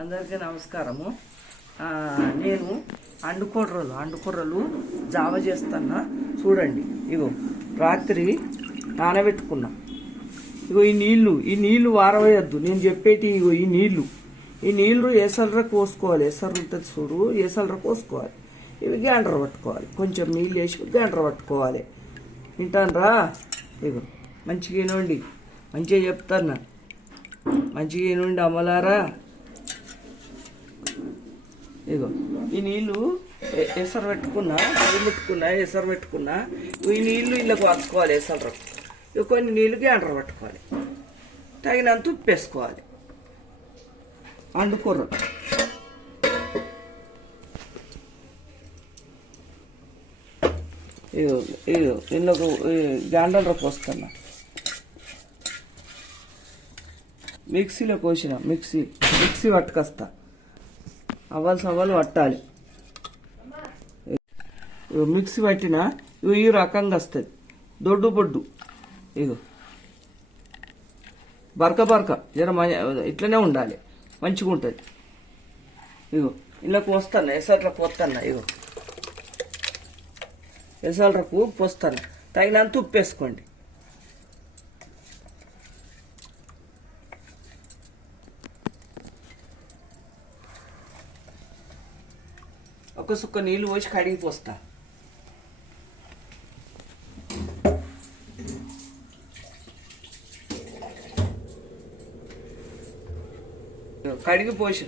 అందరికీ నమస్కారము. నేను అండుకొర్రలు అండుకొర్రలు జావ చేస్తున్నా చూడండి ఇగో రాత్రి నానబెట్టుకున్నా. ఇగో ఈ నీళ్ళు ఈ నీళ్ళు వారవేయద్దు. నేను చెప్పేటి ఇగో ఈ నీళ్ళు ఈ నీళ్ళు ఏసలర కోసుకోవాలి. ఏసర్ర ఉంటుంది చూడు ఏసలర కోసుకోవాలి. ఇవి గ్యాండ్ర పట్టుకోవాలి. కొంచెం నీళ్ళు వేసి గ్యాండ్ర పట్టుకోవాలి. వింటానరా? ఇగో మంచిగా వినండి మంచిగా చెప్తాను మంచిగా ఏనుండి అమ్మలారా ఇగో ఈ నీళ్ళు ఎసరు పెట్టుకున్నా పొయ్యి పెట్టుకున్నా ఎసరు పెట్టుకున్నా ఈ నీళ్ళు ఇళ్ళకు పట్టుకోవాలి ఎసరు ఇక కొన్ని నీళ్ళు గ్యాండర్ పట్టుకోవాలి. తగినంత ఉప్పు వేసుకోవాలి. అండుకూర ఇగో ఇగో ఇళ్ళకు గ్యాండల పోస్తున్నా. మిక్సీలో పోసిన మిక్సీ మిక్సీ పట్టుకొస్తా. అవ్వాలి సవ్వాలి పట్టాలి. మిక్సీ పట్టిన ఇవి ఈ రకంగా వస్తుంది. దొడ్డు బొడ్డు. ఇగో. బరక బరక. జర మ- ఇట్లనే ఉండాలి. మంచిగా ఉంటుంది. ఇగో. ఇలా పోస్తాను ఎసట్లకు పోస్తాను ఇగో. ఎసట్లకు పోస్తాను తగినంత ఉప్పు వేసుకోండి. ఒక సుక్క నీళ్ళు పోసి కడిగి పోస్తా. కడిగి పోసి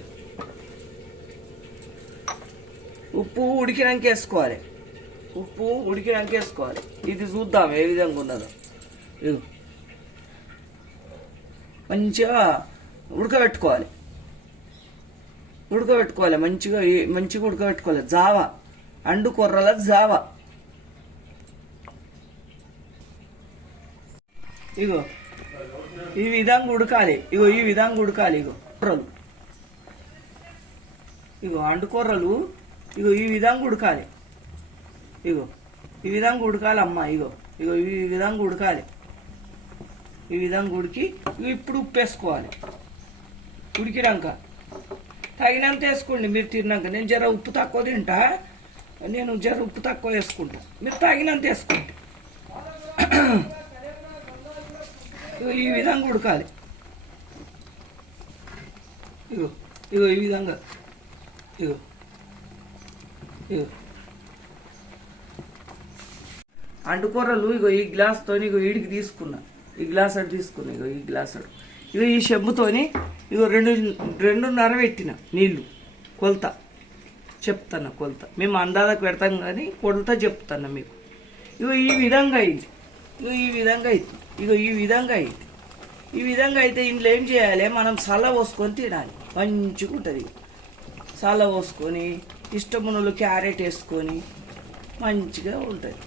ఉప్పు ఉడికినాక వేసుకోవాలి. ఉప్పు ఉడికినాక వేసుకోవాలి. ఇది చూద్దాం ఏ విధంగా ఉన్నదో. మంచిగా ఉడకబెట్టుకోవాలి. ఉడకబెట్టుకోవాలి. మంచిగా మంచిగా ఉడకబెట్టుకోవాలి. జావ. అండు కొర్రల జావ. ఇగో. ఈ విధంగా ఉడకాలి. ఇగో ఈ విధంగా ఉడకాలి. ఇగో. కుర్రలు. ఇగో అండు కొర్రలు. ఇగో ఈ విధంగా ఉడకాలి. ఇగో. ఈ విధంగా ఉడకాలి అమ్మ. ఇగో. ఇగో ఈ విధంగా ఉడకాలి. ఈ విధంగా ఉడికి ఇప్పుడు ఉప్పు వేసుకోవాలి ఉడికినాక. తగినంత వేసుకోండి. మీరు తిన్నాక నేను జర ఉప్పు తక్కువ తింటా. నేను జర ఉప్పు తక్కువ వేసుకుంటా. మీరు తగినంత వేసుకోండి. ఇగో ఈ విధంగా ఉడకాలి. ఇగో ఇగో ఈ విధంగా. ఇగో ఇగో. అంటుకూరలు ఇగో ఈ గ్లాస్తో ఇగో ఈడికి తీసుకున్నా. ఈ గ్లాస్ అటు తీసుకున్నా ఇగో ఈ గ్లాస్ అటు ఇగో ఈ చెంబుతోని ఇగో రెండు రెండున్నర పెట్టిన నీళ్ళు కొలత. చెప్తాను కొలత. మేము అందాలకు పెడతాం కానీ కొలత చెప్తాను మీకు. ఇగో ఈ విధంగా అయింది. ఇగో ఈ విధంగా అయింది. ఇగో ఈ విధంగా అయింది. ఈ విధంగా అయితే ఇంట్లో ఏం చేయాలి? మనం సల్ల పోసుకొని తినాలి. మంచిగా ఉంటుంది. సల్ల పోసుకొని ఇష్టమునులు క్యారెట్ వేసుకొని మంచిగా ఉంటుంది.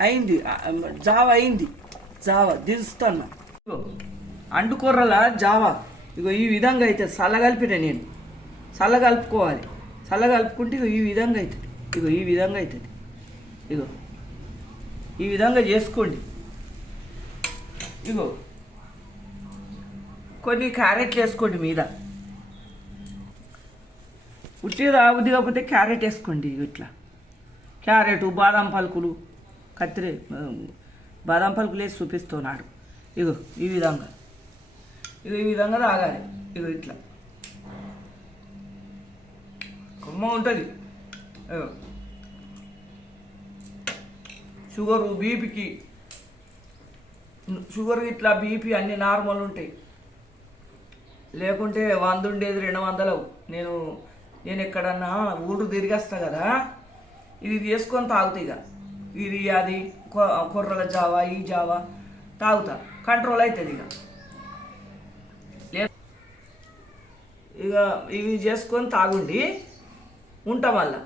అయింది. జావ అయింది. జావా దిస్తాను ఇగో అండుకొర్రల జావా. ఇగో ఈ విధంగా అయితే చల్లగలిపిట కలిపిన నేను. చల్లగలుపుకోవాలి కలుపుకోవాలి కలుపుకుంటే ఇగో ఈ విధంగా అవుతుంది ఇగో ఈ విధంగా అవుతుంది ఇగో ఈ విధంగా చేసుకోండి. ఇగో కొన్ని క్యారెట్లు వేసుకోండి మీద. ఉట్టి రావుద్ది కాకపోతే క్యారెట్ వేసుకోండి ఇట్లా. క్యారెట్ బాదం పలుకులు కత్తిరి బాదం పలుకులు వేసి చూపిస్తున్నాడు ఇగో ఈ విధంగా. ఇగో ఈ విధంగా తాగాలి ఇగో ఇట్లా. కొమ్మ ఉంటుంది. షుగరు బీపీకి షుగర్ ఇట్లా బీపీ అన్ని నార్మల్ ఉంటాయి. లేకుంటే వంద ఉండేది రెండు వందలు. నేను నేను ఎక్కడన్నా ఊరు తిరిగేస్తా కదా ఇది తీసుకొని తాగుతాయి ఇక ఇది అది కుర్రల జావా ఈ జావా తాగుతా. కంట్రోల్ అవుతుంది ఇక. ఇక ఇవి చేసుకొని తాగుండి ఉంటాం మళ్ళా.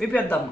మీ పెద్దమ్మ